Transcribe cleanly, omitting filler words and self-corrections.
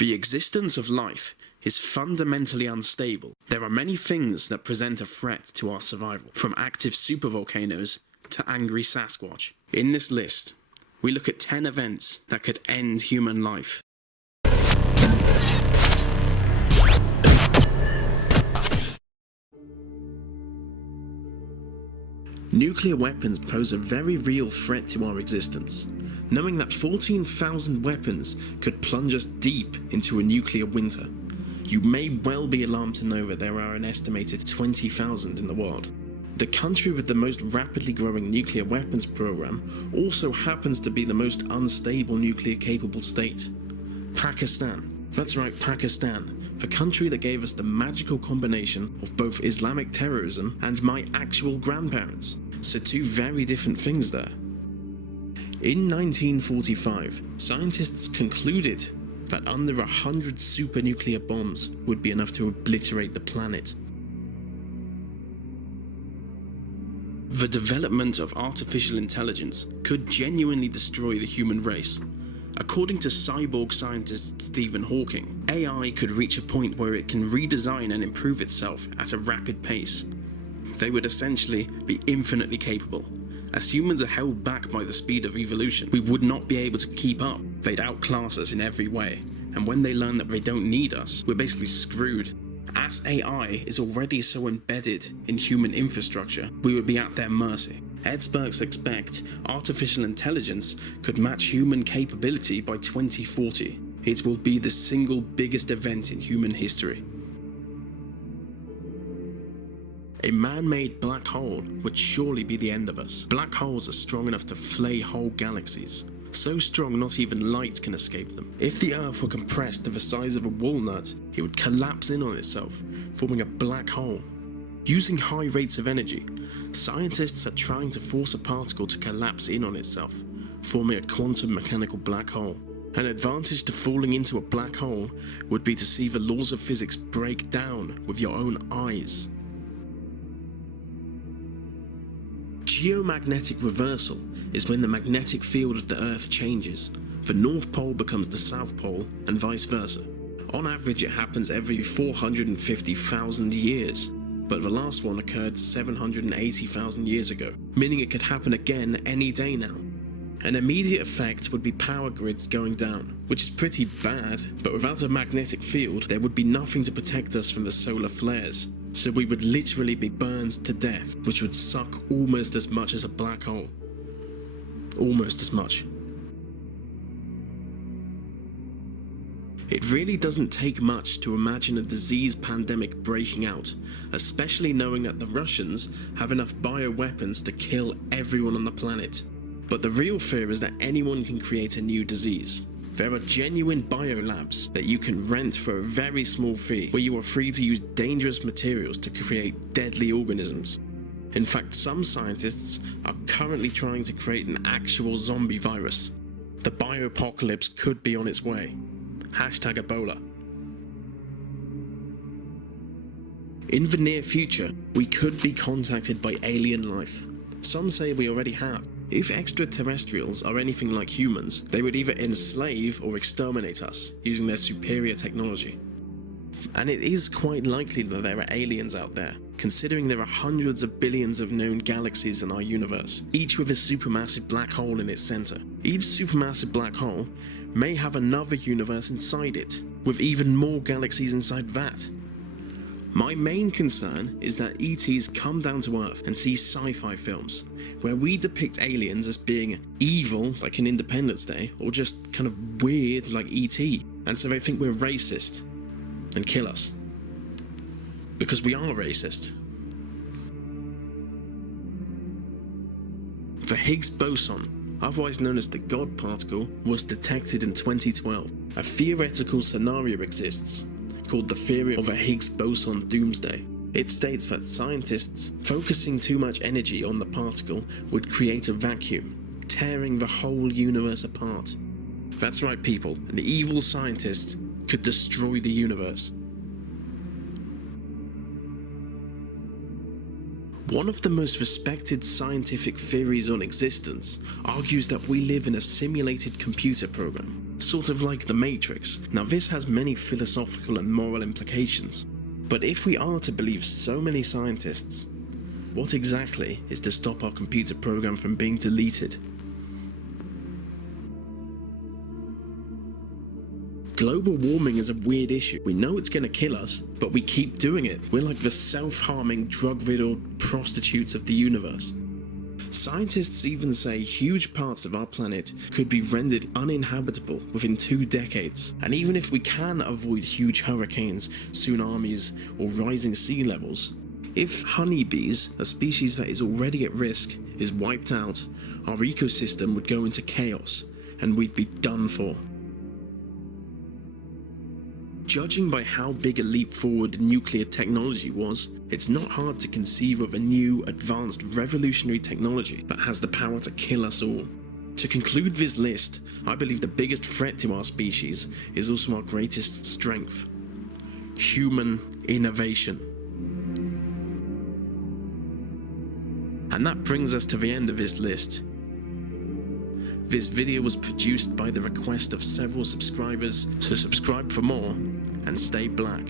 The existence of life is fundamentally unstable. There are many things that present a threat to our survival, from active supervolcanoes to angry Sasquatch. In this list, we look at 10 events that could end human life. Nuclear weapons pose a very real threat to our existence. Knowing that 14,000 weapons could plunge us deep into a nuclear winter, you may well be alarmed to know that there are an estimated 20,000 in the world. The country with the most rapidly growing nuclear weapons program also happens to be the most unstable nuclear capable state. Pakistan. That's right, Pakistan. The country that gave us the magical combination of both Islamic terrorism and my actual grandparents. So two very different things there. In 1945, scientists concluded that under 100 supernuclear bombs would be enough to obliterate the planet. The development of artificial intelligence could genuinely destroy the human race. According to cyborg scientist Stephen Hawking, AI could reach a point where it can redesign and improve itself at a rapid pace. They would essentially be infinitely capable. As humans are held back by the speed of evolution, we would not be able to keep up. They'd outclass us in every way, and when they learn that they don't need us, we're basically screwed. As AI is already so embedded in human infrastructure, we would be at their mercy. Experts expect artificial intelligence could match human capability by 2040. It will be the single biggest event in human history. A man-made black hole would surely be the end of us. Black holes are strong enough to flay whole galaxies. So strong not even light can escape them. If the Earth were compressed to the size of a walnut, it would collapse in on itself, forming a black hole. Using high rates of energy, scientists are trying to force a particle to collapse in on itself, forming a quantum mechanical black hole. An advantage to falling into a black hole would be to see the laws of physics break down with your own eyes. Geomagnetic reversal is when the magnetic field of the Earth changes. The North Pole becomes the South Pole and vice versa. On average, it happens every 450,000 years, but the last one occurred 780,000 years ago, meaning it could happen again any day now. An immediate effect would be power grids going down, which is pretty bad, but without a magnetic field, there would be nothing to protect us from the solar flares. So we would literally be burned to death, which would suck almost as much as a black hole. Almost as much. It really doesn't take much to imagine a disease pandemic breaking out, especially knowing that the Russians have enough bioweapons to kill everyone on the planet. But the real fear is that anyone can create a new disease. There are genuine biolabs that you can rent for a very small fee, where you are free to use dangerous materials to create deadly organisms. In fact, some scientists are currently trying to create an actual zombie virus. The bioapocalypse could be on its way. Hashtag Ebola. In the near future, we could be contacted by alien life. Some say we already have. If extraterrestrials are anything like humans, they would either enslave or exterminate us using their superior technology. And it is quite likely that there are aliens out there, considering there are hundreds of billions of known galaxies in our universe, each with a supermassive black hole in its center. Each supermassive black hole may have another universe inside it, with even more galaxies inside that. My main concern is that ETs come down to Earth and see sci-fi films, where we depict aliens as being evil, like in Independence Day, or just kind of weird, like E.T., and so they think we're racist and kill us. Because we are racist. The Higgs boson, otherwise known as the God particle, was detected in 2012. A theoretical scenario exists called the theory of a Higgs boson doomsday. It states that scientists focusing too much energy on the particle would create a vacuum, tearing the whole universe apart. That's right, people, an evil scientist could destroy the universe. One of the most respected scientific theories on existence argues that we live in a simulated computer program. sort of like the Matrix. Now this has many philosophical and moral implications, but if we are to believe so many scientists, what exactly is to stop our computer program from being deleted? Global warming is a weird issue. We know it's going to kill us, but we keep doing it. We're like the self-harming, drug-riddled prostitutes of the universe. Scientists even say huge parts of our planet could be rendered uninhabitable within 2 decades. And even if we can avoid huge hurricanes, tsunamis, or rising sea levels, if honeybees, a species that is already at risk, is wiped out, our ecosystem would go into chaos, and we'd be done for. Judging by how big a leap forward nuclear technology was, it's not hard to conceive of a new, advanced, revolutionary technology that has the power to kill us all. To conclude this list, I believe the biggest threat to our species is also our greatest strength: human innovation. And that brings us to the end of this list. This video was produced by the request of several subscribers, so subscribe for more and stay black.